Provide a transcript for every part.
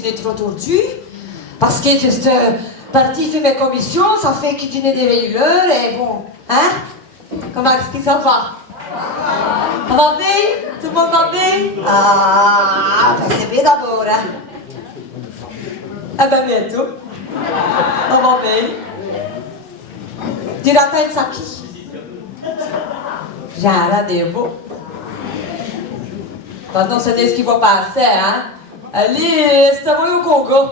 cuisiner trop aujourd'hui. Parce que cette partie fait mes commissions, ça fait cuisiner des réguliers et bon, hein? Comment est-ce que ça va? Ça va bien? Tout le monde va bien? Ah, ben c'est bien d'abord, hein? Ah ben bientôt. Ça va bien. Tu rappelles ça qui? J'ai un rendez-vous. Maintenant, ce n'est ce qui va passer, hein? Allez, c'est à moi au Congo.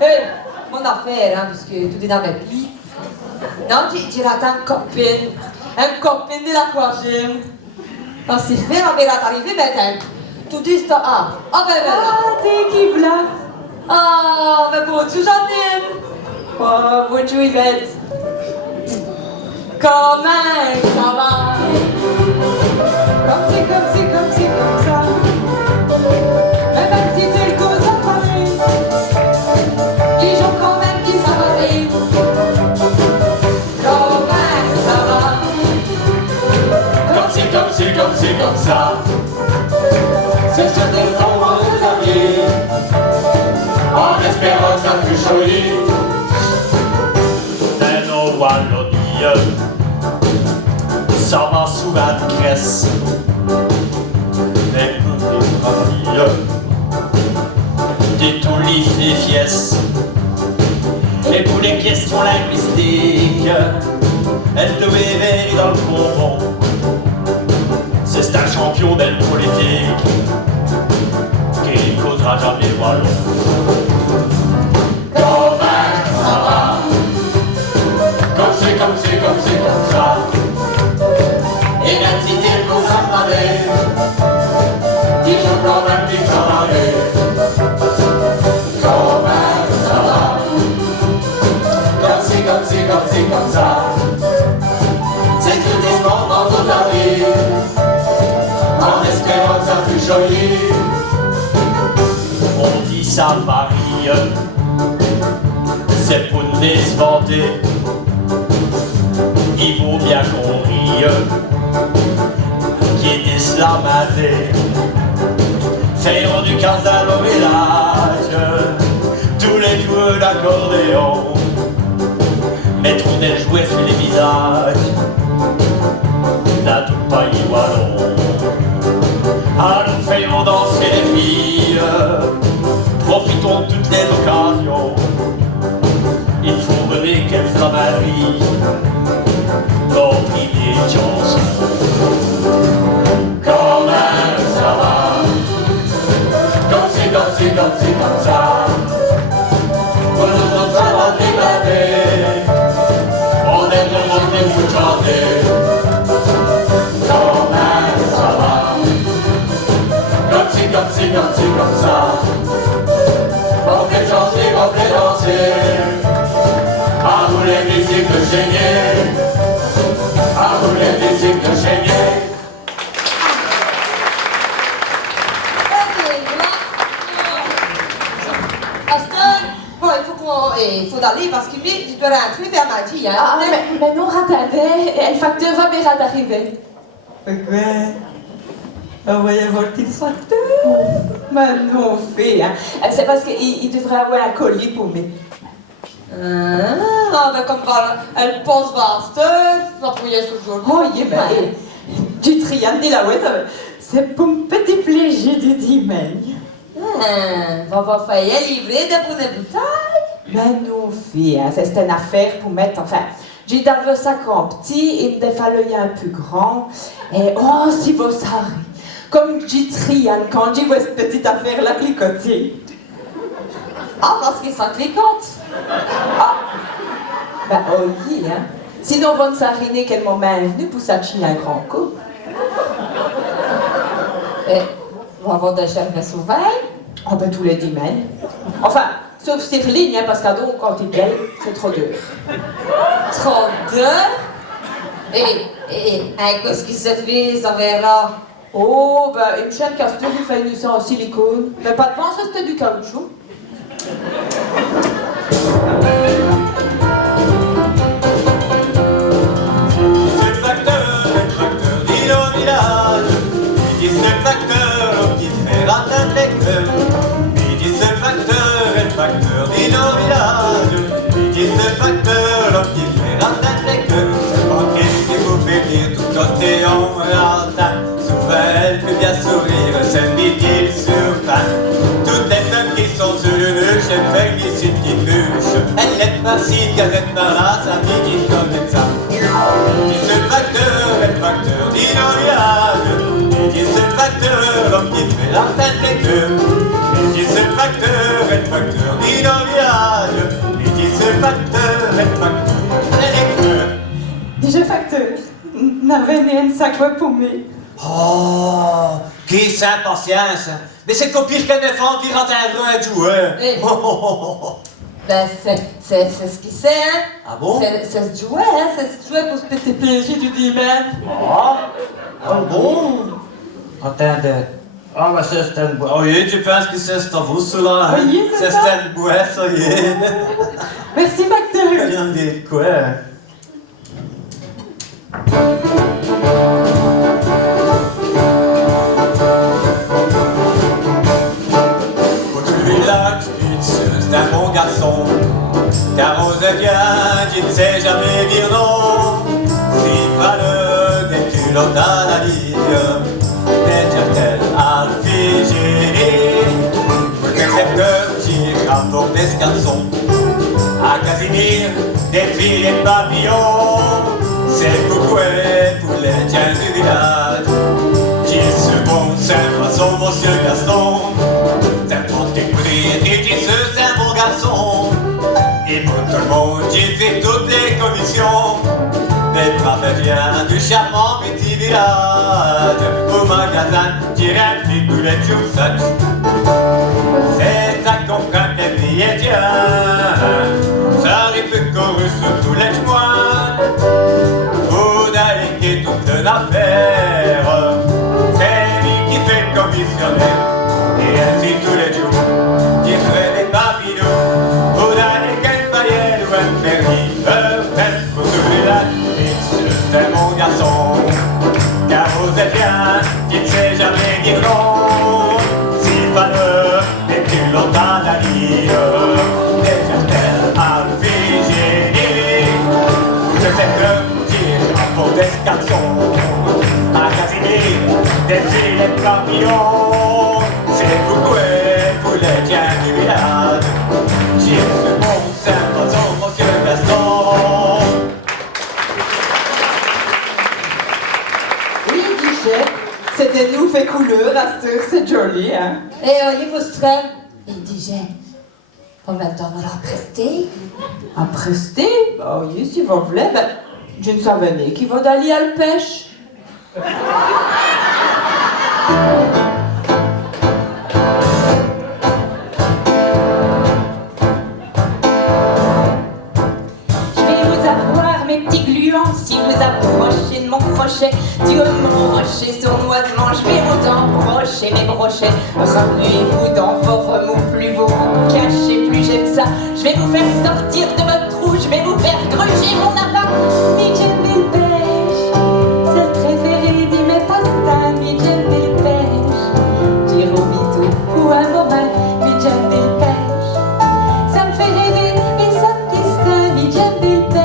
Hey, mon affaire, hein, parce que tout est dans mes plis. Non, tu rattends une copine de l'aquagym. Quand c'est fait, on verra t'arriver, mais tout dit, c'est ah, ben, t'es qui, là? Ah, ben, bonjour, Janine. Oh, bonjour, Yvette. Comment ça va? Comme ça. Même si tu le causes à Paris, les gens quand même qui savent rire. Comment ça va? Comme ça. C'est ce que font les amis, en espérant que ça fut joli. Mais nos Wallonies, ça va sous la cresse. Mais pour les familles, des toulis des fiesses. Et pour les questions linguistiques, elle devait verrer dans le bonbon. C'est un champion belle politique qui ne causera jamais wallon. Comment ça va? Comme ça. Et même si tu le causes à Paris, dis-je quand même qu'il s'en va aller. Comment ça va? Comme ça. C'est tout des moments de ta vie, en espérant que ça fut joli. On dit ça varie, c'est pour nous vanter. Il vaut bien qu'on rie, qui est islamaté. Faisons du casal au village, tous les joueurs d'accordéon mettront des jouets sur les visages. Là tout le pays wallon. Allons faisons danser les filles, profitons de toutes les occasions. Il faut rêver qu'elle travaille notre idée de chanson. Comment ça va? Comme ça. Pour nous autres ça va déclarer. On est le monde des vous chanter. Comme ça. On fait chanter, on fait danser. À vous les musiques de Chénier. À vous les musiques de Chénier. Bon, il faut aller parce que lui, tu dois rentrer vers midi, hein? Ah, mais non, attendez, le facteur va bien d'arriver. Pourquoi? Envoyez voir le facteur? Mais non, fait, hein? C'est parce qu'il devrait avoir un colis pour moi. Ah, ben comme elle pense vaste, ça fouillait ce jour. Oh, il est bien. Du triangle de la ouest, c'est pour un petit plaisir du dimanche. Va faire livrer de bonnes bouteilles? Mais non, fille, hein, c'est une affaire pour mettre, enfin, j'ai d'abord ça grand petit, il me fallait un peu grand, et oh, si vous savez, comme j'ai triangle quand j'ai vu cette petite affaire-là cliquoter. Ah, parce que ça cliquote. Ah, ben, oh, oui, hein. Sinon, Von Sarine, quel moment est venu pour s'achiner un grand coup? Et, on va avoir des chefs souvent? Oh, ben, tous les dimanches. Enfin, sauf Cyrline, hein, parce qu'à donc, quand il gueule, c'est trop dur. Trop dur? Et, qu'est-ce qui se fait, ça verra? Oh, ben, une chaîne castor, il fait une en silicone. Mais pas de vent, ça, c'était du caoutchouc. C'est le facteur, dit au village. Il dit c'est le facteur qui fait rater le lecteur. Il dit c'est le facteur. sur une huche, elle fait glisser une petite bûche. Elle est par-ci, gazette par-là, sa vie qui comme ça. Dis ce facteur, le facteur d'innovage. Dis ce facteur, l'homme qui fait la tête des deux. Dis ce facteur, le facteur d'innovage. Dis ce facteur, le facteur des deux. Dis facteur, n'avez un sac pour moi. Oh, qui s'impatience. Mais c'est qu'au pire qu'un enfant qui rentre un vrai joueur. Hey. Ben, c'est ce qu'il sait, hein? Ah bon? C'est se jouer, hein? C'est se jouer pour ce petit plaisir du dimanche. Ah bon? Attends, ah, bah c'est un bois. Oh, oui, tu penses que c'est un vous, cela? Hein? Oui, c'est ça. C'est un bois, ça y est. Merci, facteur. Rien de quoi? C'est un bon garçon, car aux Indiens qui ne sait jamais dire non. S'il fallait des culottes à la ligne, des tire-telles à le figérer. Pour le secteur qui rapporte des garçons, à Casimir, des filets de papillons. C'est coucouet tous les tiens du village, qui se bon, c'est façon, monsieur Gaston. C'est un bon garçon. Et pour tout le monde, j'ai fait toutes les commissions. Des travailleurs du charmant petit village. Au magasin, direct du boulet de Joussac. C'est ça qu'on craint les billets tiens. Ça arrive chorus sur tous les mois. Vous n'allez qu'est toute l'affaire. C'est lui qui fait le commissionnaire. Et ainsi tous les jours. C'est un bon garçon, car vous êtes bien, qui ne sait jamais dire non. S'il fallait des culottes à la ligne, des tire-telles à le figérer. Je sais que tire un pot d'escarçon, à Casimir, des filets de papillons. C'est coucouet pour les tiens du village, qui est ce bon Saint-Façon, monsieur Gaston. C'était nous fait couleur, à cette heure, c'est joli, hein? Et il vous stresse. Il disait, combien de temps on l'a presté? À prester? Bah oui, si vous voulez, ben, je ne savais pas qu'il va d'aller à la pêche. Si vous approchez de mon crochet, Dieu m'enrochez sournoisement, je vais vous embrocher mes brochets. Remuez-vous dans vos remous, plus vous vous cachez, plus j'aime ça. Je vais vous faire sortir de votre trou, je vais vous faire gruger mon appât. Mi j'aime le pêche, c'est le préféré de mes passe-temps. Mi j'aime le pêche, dire au bitou ou un moral, mi j'aime le pêche. Ça me fait rêver et ça me distrait, mi j'aime le pêche.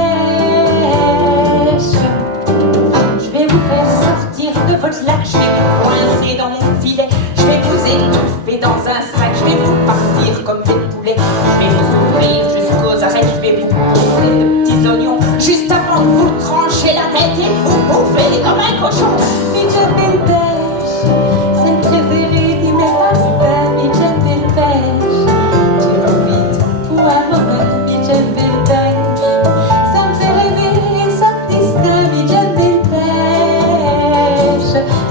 De votre lac, je vais vous coincer dans mon filet, je vais vous étouffer dans un sac, je vais vous partir comme des poulets, je vais vous ouvrir jusqu'aux arêtes, je vais vous bourrer de petits oignons, juste avant de vous trancher la tête et vous bouffer comme un cochon. Mi j'aime le pêche, c'est le préféré de mes passe-temps. Mi j'aime le pêche, j'ai envie de pour un moment. Mi j'aime le pêche, ça me fait rêver et ça me distrait. Mi j'aime le pêche,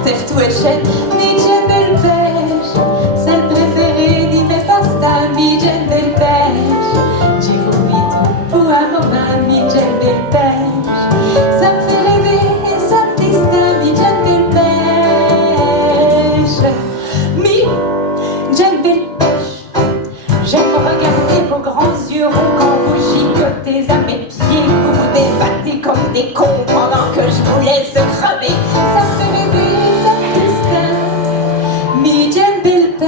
c'est tout et cher. Mi j'aime le pêche, c'est le préféré de mes passe-temps. Mi j'aime le pêche, j'ai envie de pour un moment. Mi j'aime le pêche, ça me fait rêver et ça me distrait. Mi j'aime le pêche, mi j'aime le pêche. J'aime regarder vos grands yeux ronds quand vous gicotez à mes pieds, vous vous débattez comme des cons pendant que je vous laisse crever. Ça me fait rêver, ça me distrait. Mi j'aime le pêche.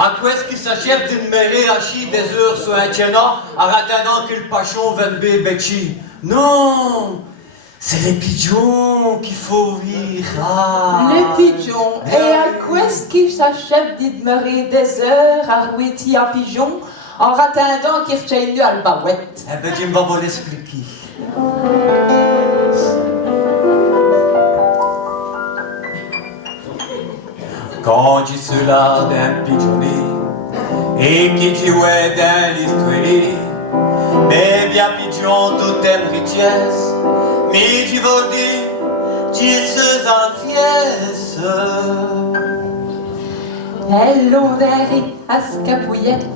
À quoi est-ce qu'il s'achève d'une mêlée à chier des heures sur un tiennant en attendant que le pachon vienne bébéchi? Non, c'est les pigeons qu'il faut vivre. Ah. Les pigeons. Et à quoi est-ce qu'ils s'achèvent d'y demeurer des heures à rouetti à pigeons en attendant qu'ils retiennent à l'bavouette? Eh ben, tu me vas vous l'expliquer. Quand tu seras d'un pigeonné et que tu es d'un l'histoire, mais bien pigeon tout aime richesse, mais tu vas dire, tu es en fiesse. Hello there, ascapouillette,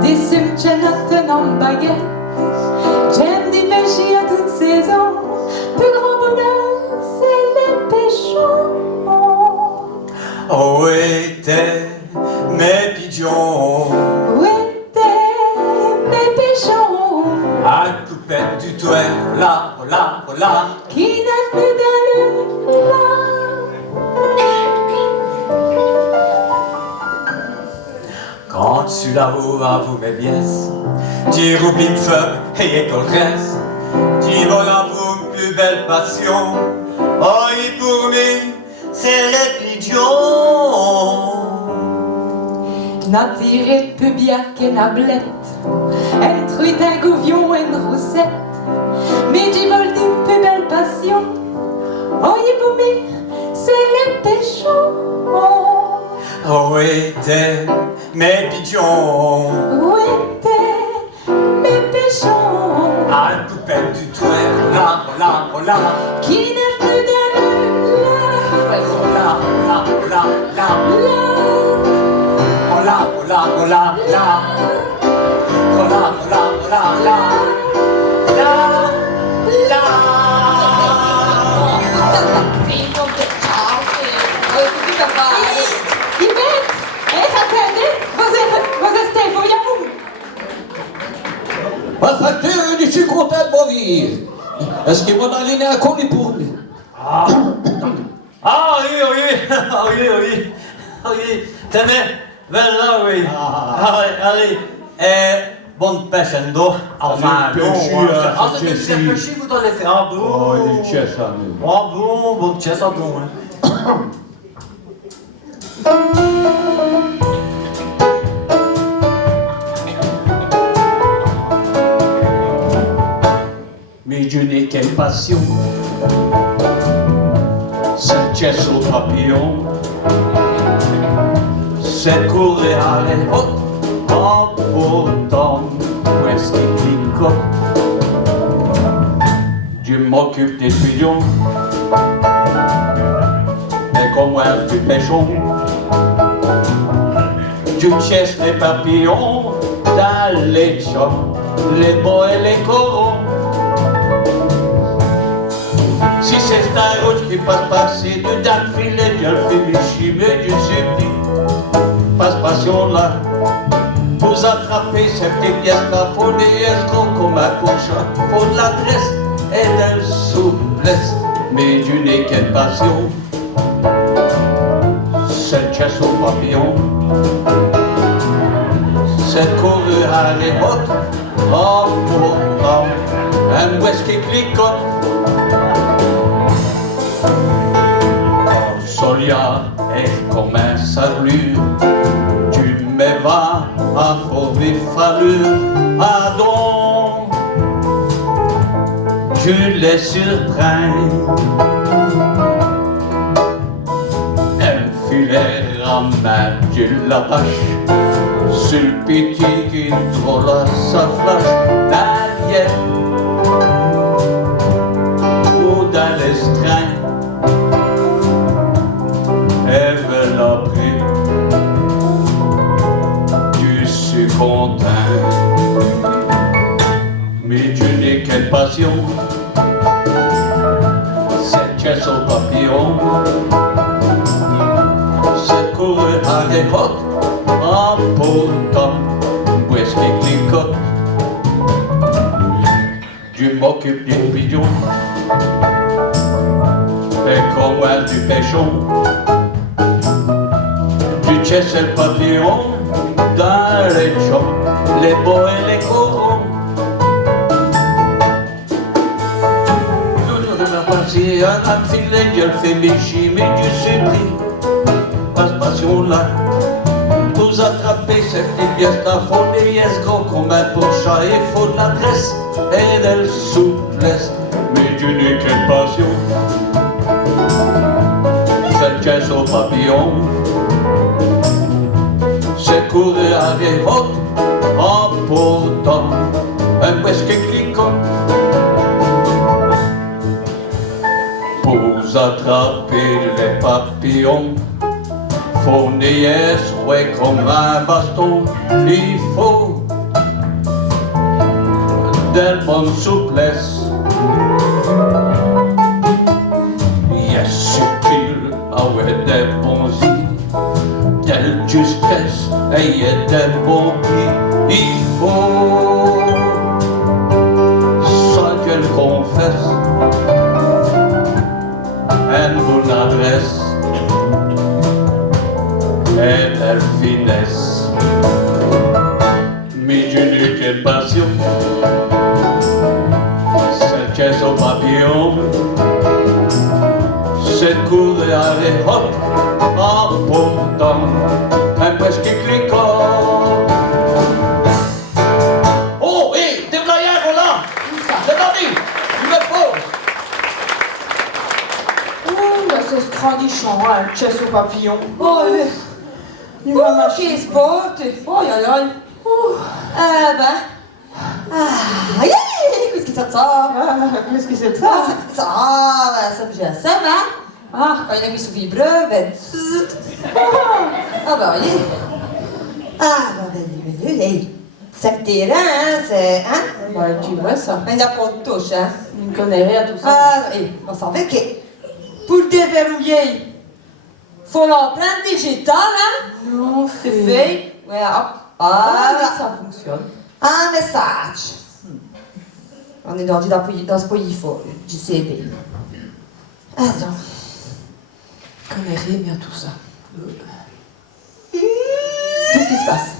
des cimetières en baguette. J'aime des pêcher à toute saison, plus grand bonheur, c'est les péchons. Oh, oui, t'es mes pigeons, Où étaient mes péchons à coupette du toit, là, là, là. qui n'a plus d'allure là? Quand tu là-haut à vous mes pièces, tu oublies une femme et ton reste, tu vas à vous une plus belle passion. Oh, et pour moi, c'est les pigeons. N'a tiré plus bien qu'une ablette, elle truite un gouvion et une roussette, mais j'y vole d'une plus belle passion. Oh, y boumé, c'est les péchons. Oh, oui, t'es mes pigeons, Où étaient mes péchons à la coupette du toit, là, là, là. qui n'a plus d'allure là? Là, là, là, là. Là, Oh là, oh là, oh là, là. Oh là, oh là, oh là, là. Là, là. Yvette, attendez, vous êtes voyez-vous? Ma facture, je suis content de mon vivre. Est-ce que mon aligné a collé pour lui? Ah oui, oui, ah oui, oui, ah oui. Tenez, viens là, oui. Allez, bonne pêche, Endo. Enfin, Allez, pêchez, bon, hein, c'est que Jessie. vous avez pêché, vous t'en laissez. Ah bon. Oh, il est chef, ça, nous. Ah bon, bonne chasse à toi, hein. Mais je n'ai quelle passion. Cette chasse au papillon. Cette courir à l'époque. En pourtant, où est-ce qu'il clicote? Je m'occupe des pigeons. Et comme moi du pêchon. Je chasse les papillons dans les champs, les bois et les corons. Si c'est un rouge qui passe passer dedans le filet, je le fais michimer, je supplie. Passe passion là, vous attrapez cette petite pièce là, faut des escrocs comme un cochon, faut de l'adresse et de la souplesse, mais je n'ai quelle passion. Cette chasse au papillon, cette courue à l'époque, en pourtant, un ouest qui clicote. Solia est comme un salut, tu me vas à fauver fallu, pardon, je les surprends. Un filet ramène, je l'attache, sur le petit qui drôle à sa flash, derrière ou dans l'estreint. Elle me l'a pris, je suis content, mais je n'ai quelle passion, cette chasse au papillon, cette courue à l'époque, en pourtant, où est-ce qu'il clicote? Je m'occupe des pigeons, et comme moi du pêchon. Je chasse le papillon dans les champs, les bois et les corons. passer un filet, Dieu le fait méchir, mais Dieu supplie, passe passion-là. Nous attraper cette pièce la faune et yes gros comme un pour chat et faut de l'adresse et de la souplesse, mais Dieu n'est qu'une passion. Cette caisse au papillon, c'est courir à des hautes en pourtant un presque cliquant. Pour attraper les papillons, faut nier ouais comme un baston, il faut de bonne souplesse. Yes, subtil, ah ouais, des bons yeux, de justesse, et des bons pieds, il faut ça qu'elle confesse, une bonne adresse. Et belle finesse, mais Dieu n'eut quelle passion, cette caisse au papillon, cette cour de arrêt hop, en pourtant, un presque cliquant. Oh, hé, t'es blagueur, voilà, c'est parti, tu me poses. Oh, là, c'est ce grandissant, hein, chasse au papillon. Oh, Il va oh, marcher. che sport! Oi, oi, oi! Ben... Ah, qu'est-ce que ça te sort? Qu'est-ce que c'est Ah, ça? ça me gêne ça, hein? Ah, Quand il a mis sous vibreur, ben... Ah, ben, oui. Ah, ben, hey. C'est terrain, hein, c'est... Hein? bah, tu vois ça. Il n'a pas de touche, hein? Il ne connaît rien à tout ça. Ah, et on savait que pour le déverrouiller, faut l'empreinte digitale, hein? Non, C'est fait. Ouais, hop. Ah, Voilà. ça fonctionne. Un message. On est dans ce pays, il faut du CB. Attends. Je connais rien à tout ça. Qu'est-ce qui se passe?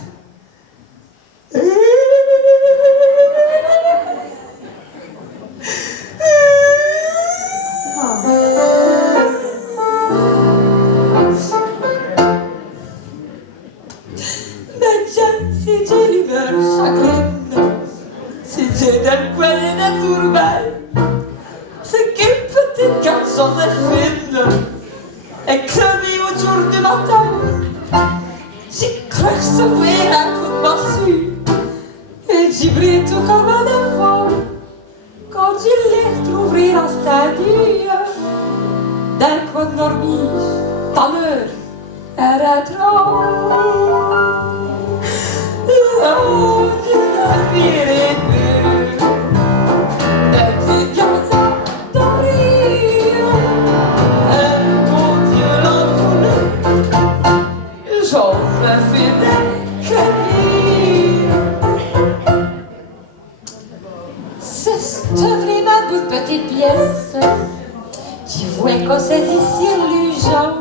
Mais tiens, si j'ai l'humeur chagrin, si j'ai d'un coin et d'un tourbillon, c'est qu'une petite carte Joséphine est crevée au jour du matin. J'ai cru recevoir un coup de massue et j'ai brillé tout comme un enfant quand je l'ai retrouvé en statue d'un coin dormi, dans l'heure, un rétro. Oh, je n'oublierai plus la petite garçon dorée, un bon Dieu l'enfoulé. J'en fais des crédits. C'est vraiment ma toute petite pièce. Tu vois que c'est ici l'urgent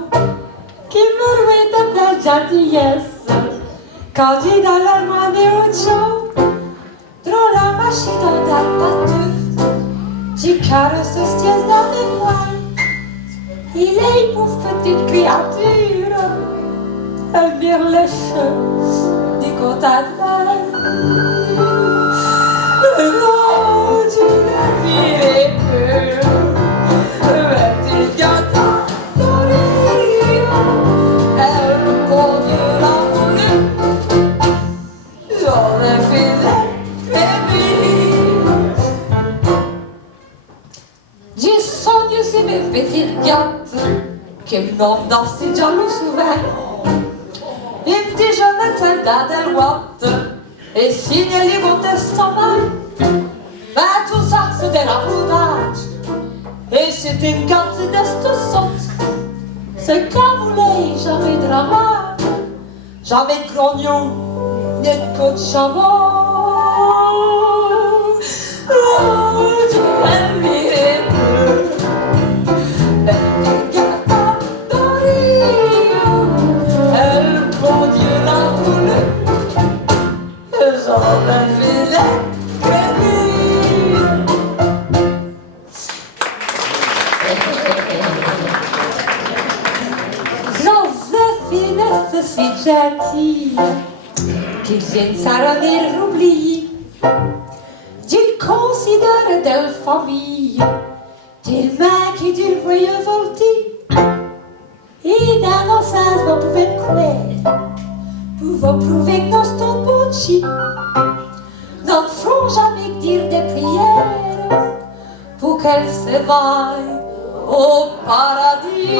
qui me rouait de la gentillesse. Quand j'ai dans l'armoire des autres choses, dans la machine dans ta pâteuse, j'ai caresse ce stiège dans les moines. Il est une pauvre petite créature. Elle vire les cheveux du côté de mer. Non, tu ne virais plus. Petite gâteau dorée, elle conduit la foulée. J'aurais fait les crédits. J'ai soigné ces mes petites gâtes qui me nomment dans ces jaloux souverains. Et petit Jonathan d'Adelwatt et signé les beaux testaments. Ben tout ça c'était la foudage et c'était une quantité d'estoussante. C'est quand vous voulez, jamais de drama, jamais de grognon, ni de coup de charbon. Oh, tu m'aimerais peu. Petit gâteau doré, elle bon Dieu l'a voulu. J'en ai fait les crédits. gentille, qu'il vienne s'arronner oublié. D'une considère de famille, d'une main qui d'une voyeux voltige. Et dans nos sens, vous pouvez croire, vous prouver que nous sommes bons. Nous ne ferons jamais dire des prières pour qu'elle s'éveille au paradis.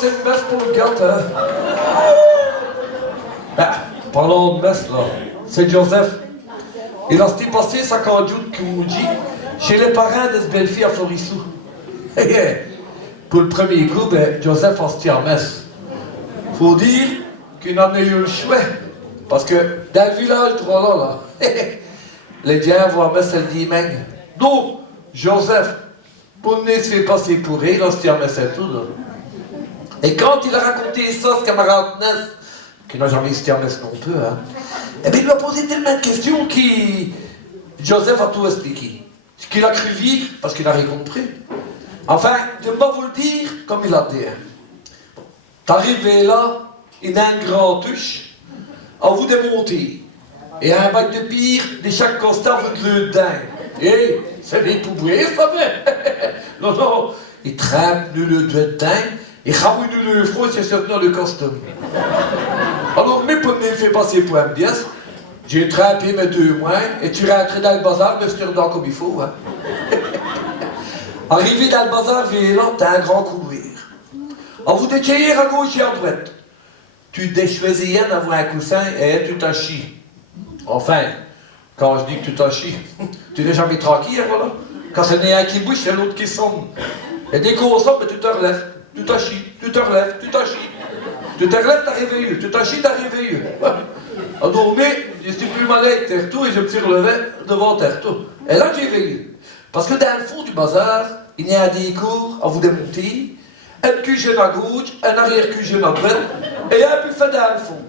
C'est une messe pour le gâteau. Ben, parlons de messe, là. C'est Joseph. Il a passé sa conduite Kouji chez les parents de cette belle fille à Florissou. Pour le premier coup, ben, Joseph a se en messe. Faut dire qu'il en a eu le choix. Parce que dans le village de Roland, là, les gens vont à messe le dimanche. Donc, Joseph, pour ne se faire passer pour rire, il a se en messe et tout, là. Et quand il a raconté ça à ce camarade Ness, qui n'a jamais été en messe non plus, hein, eh bien, il lui a posé tellement de questions que Joseph a tout expliqué. Ce qu'il a cru vivre, parce qu'il n'a rien compris. Enfin, je ne vais pas vous le dire comme il a dit. Bon, t'arrives là, il a un grand tuche, à vous démonter. Et un bac de pire, de chaque constat, vous le dingue. Et c'est des poubouées, ça fait. Non, non, il trappe le doigt de dingue. Et Raoul le froid, c'est surtout le costume. Alors, mais pour me faire passer pour un biais, j'ai trappé mes 2 mois et tu rentres dans le bazar, mais c'est dedans comme il faut. Hein. Arrivé dans le bazar, là, t'as un grand courir. On vous décailler à gauche et à droite. Tu déchoisis un avoir un coussin et tu t'en chies. Enfin, quand je dis que tu t'en chies, tu n'es jamais tranquille, voilà. Quand ce n'est un qui bouge, c'est l'autre qui sonne. Et dès qu'on sonne, tu te relèves. Tu t'en chies, tu te relèves, tu t'en chies. Tu te relèves, t'as réveillé. Tu t'en chies, t'as réveillé. Alors, mais, je suis plus malin avec Terto et je me suis relevé devant Terto. Et là, j'ai veillé. Parce que dans le fond du bazar, il y a des cours à vous démonter, un cuisine à gauche, un arrière-cuisine à droite, et un buffet dans le fond.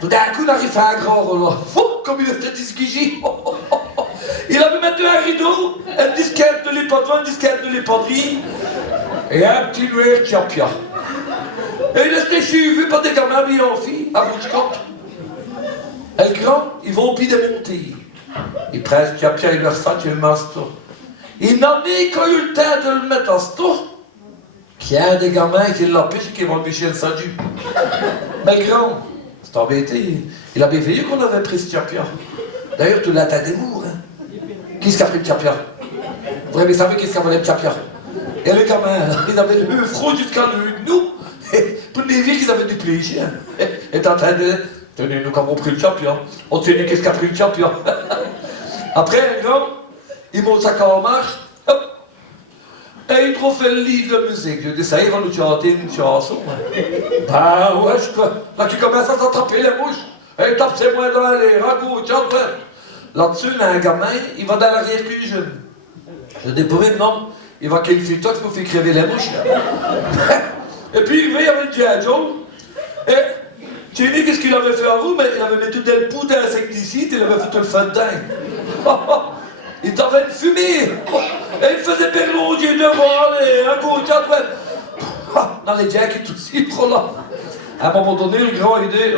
Tout d'un coup, il arrive à un grand Roland. Comme il était disguisé. Il avait mis un rideau, une disquette de l'épadron, une disquette de l'épadrie, et un petit nuage Tchapia. Et il était suivi par des gamins mis en fille, à bout de compte. Et le grand, ils vont puis démonter. Ils prennent Tchapia et leur sac et le masto. Il n'en est qu'à eu le temps de le mettre en sto, qu'il y a un des gamins qui l'a pêché qui va le bêcher le sadu. Mais le grand, c'est embêté, il avait veillé qu'on avait pris ce Tchapia. D'ailleurs, tu l'as atteint des mours, hein. Qui est-ce qui a pris le Tchapia? Vous avez savez qu'est-ce qu'a volé le Tchapia? Et les gamins, là, ils avaient le front jusqu'à le genou. Pour les vieux qu'ils avaient du plaisir. Et en train de... Tenez, nous avons pris le Tchapia. On tenait qu'est-ce qu'a pris le Tchapia. Après, un grand, ils montent sa en marche. Hop. Et ils trouvent le livre de musique. Je dis, ça, ils vont nous chanter une chanson. Bah ouais, je crois. Là, qui commence à s'attraper les mouches. Et tape ses mains dans les ragots, tiens, là-dessus, il y a un gamin, il va dans l'arrière-cuisine. Je dis, pour non, il va qu'il fait tox pour faire crever les mouches. Et puis, il va y avoir le Diagio. Et, tu sais, qu'est-ce qu'il avait fait à vous? Mais il avait mis toute une poudre d'insecticide, il avait fait le feu de dingue. Il t'avait une fumée. Et il faisait perlonger devant, les ragots, tiens, dans les jacks et tout ça, là. À un moment donné, le grand idée,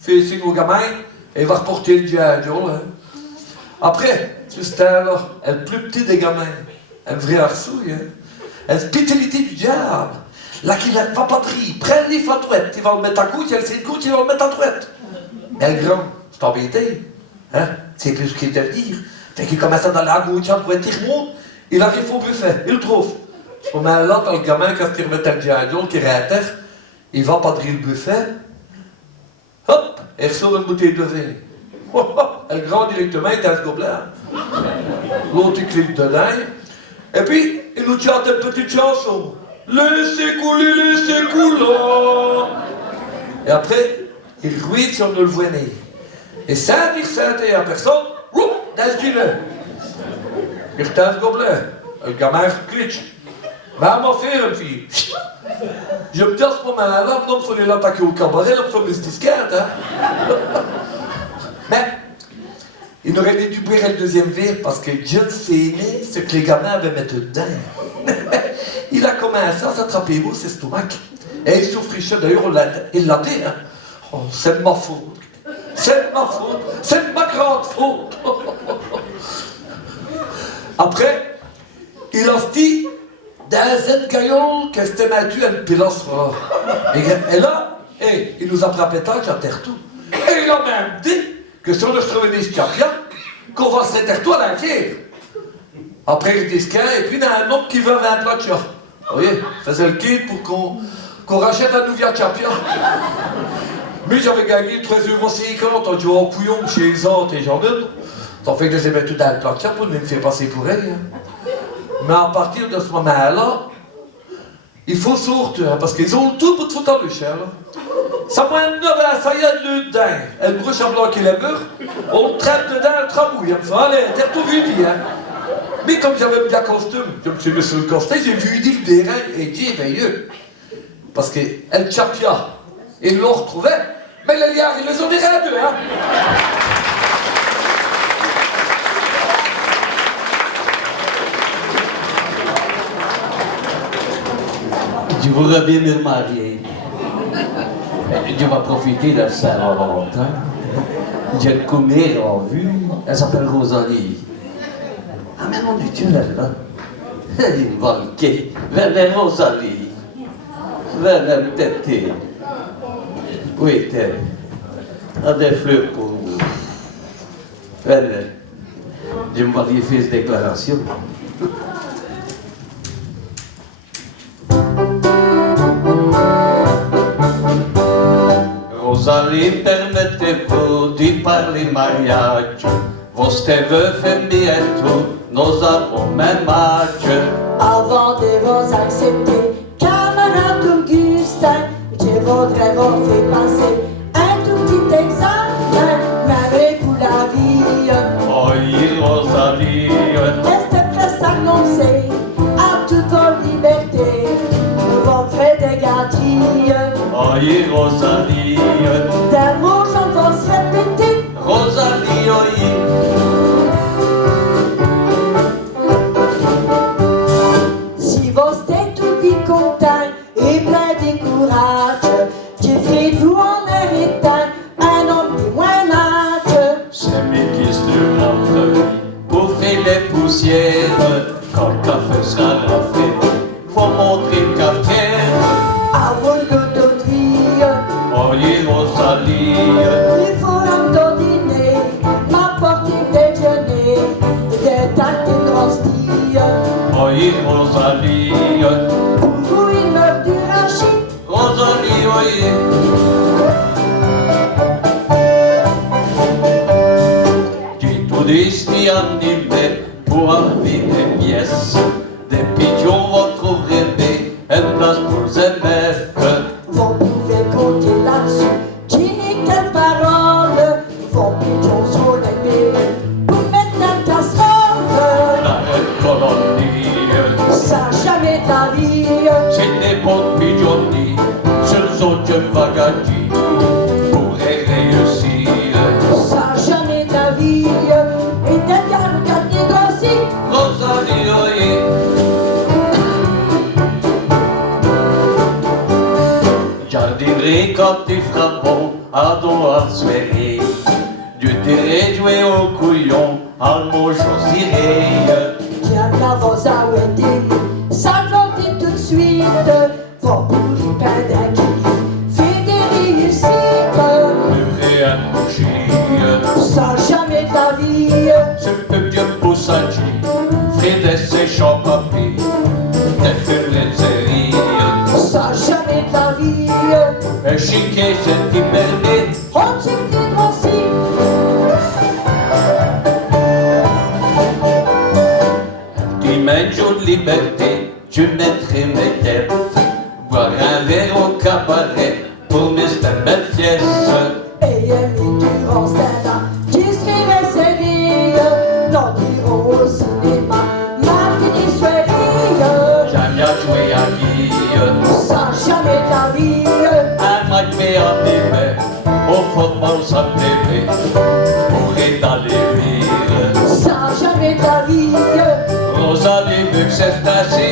fait signe au gamin, et il va reporter le Diagio, hein. Après, ce style-là, elle est le plus petit des gamins, un vrai arsouille, hein. Elle est spécialité du diable. Là, qu'il va pas trier, prenne les fatouettes, il va le mettre à gauche, elle sait le gauche, il va le mettre à droite. Mais le grand, c'est embêté, hein, c'est plus ce qu'il doit dire. Fait qu'il commence à dans la gauche, à droite, il remonte, il arrive au buffet, il le trouve. Ce moment-là, dans le gamin, quand il remet le diable, qui est à terre, il va padrer le buffet, hop, il ressort une bouteille de vin. Le grand directement est dans ce gobelet. L'autre il clique dedans. Et puis, il nous chante une petite chanson. Laissez couler. Et après, il ruine si on ne le voit ni. Et sans dire santé à personne, dans ce dîner. Il retient ce gobelet. Le gamin glitch. Maman fait une fille. Je me dis à ce moment-là, non, il fallait l'attaquer au cabaret, là, il fallait se disquette, hein. Mais, il aurait dû boire le deuxième verre parce que Dieu sait ce que les gamins avaient mettre dedans. Il a commencé à s'attraper au ses stomac. Et il souffrait d'ailleurs, il l'a dit, hein. Oh, c'est de ma faute. C'est de ma faute. C'est de ma grande faute. Après, il a dit, dans cette gaillon, que c'était battu à une piloce. Et là, il nous a frappé tant à terre tout. Et il a même dit que si on se trouvait des scapiens, qu'on va se terre tout à l'intérieur. Après, il disque, et puis il y a un homme qui veut 20 plats de chat. Vous voyez, faisait le kit pour qu'on rachète un nouveau champion. Mais j'avais gagné 13,50 € en jouant au couillon chez les autres et j'en ai. Ça fait que je les ai mis tout dans le plat de chat pour ne me faire passer pour elle. Mais à partir de ce moment-là, il faut sortir, hein, parce qu'ils ont tout pour te foutre en l'échelle. Ça m'a une ça y est, le dingue. Elle brouche à bloquer les murs, on traite dedans le tramouille. Elle me fait, allez, t'as tout vu dit, hein. Mais comme j'avais bien costume, je me suis mis sur le costume, j'ai vu dire le terrain et dit veilleux. Parce qu'elle chapia, ils l'ont retrouvé, mais les liards, ils les ont diré à deux, hein. Je voudrais bien me marier. Je vais profiter de Saint-Valentin. J'ai une commère en vue, elle s'appelle Rosalie. Ah mais mon Dieu, elle est là. Elle est manquée. Venez Rosalie. Venez me têter. Oui, t'es. A des fleurs pour vous. Venez. Je me marie fait cette déclaration. Rosalie, permettez-vous de parler mariage. Vostre veuf et bientôt, nous avons même âge. Avant de vous accepter, camarade Augustin, je voudrais vous faire passer un tout petit examen, même pour la vie. Oui, Rosalie, Restez prêts à annoncer à toutes vos libertés, vous ferez des garanties. oui, Rosalie, D'un mot, j'entends se répéter. Rosalie, oui. Si vous êtes tout dit content et plein de courage, tu fais vous en arrêtant un homme de moins match. C'est mes qui se rentrent pour faire les poussières. Quand le café sera fait, faut montrer le cafetière. À vous le goût d'autrui, Oui, Rosalie, il faut l'entendre dîner, m'apporter déjeuner, des tartes de grostilles. oui, Rosalie, Pour vous, une meurt du rachis. Rosalie, oui. Du tourisme animé pour enlever des pièces. Des pigeons vont trouver une place pour les mettre. Vous pouvez compter là-dessus, tu n'es quelle parole. Vos pigeons sont les meilleurs pour mettre la casserole. La colonie, Ça jamais de la vie. c'est des bons pigeonniers, seuls autres vagabonds pourraient réussir. Ça jamais de la vie. Et derrière le quartier grossi. Rosalie, oui. Jardinerie quand tu feras bon, à doigt soirée. Du terrain jouer au couillon, à mon chaussiré. Tiens là vos aouettes, ça va dire tout de suite. Vos boules peindre qui fait des réussites. Prêt à coucher, Ça jamais de la vie. c'est peu bien pour ça, fait des séchants papiers, des feux les rires. Ça jamais de la vie. Un chiquet, c'est qui permet. On s'écrit aussi. Dimanche de liberté, je mettrai mes têtes. Boire un verre au cabaret pour me faire belle pièce. Et mis durant celle-là, au football ça me plaît, pour aller dans les villes. Sans jamais de la vie. Rosalie veut que c'est facile.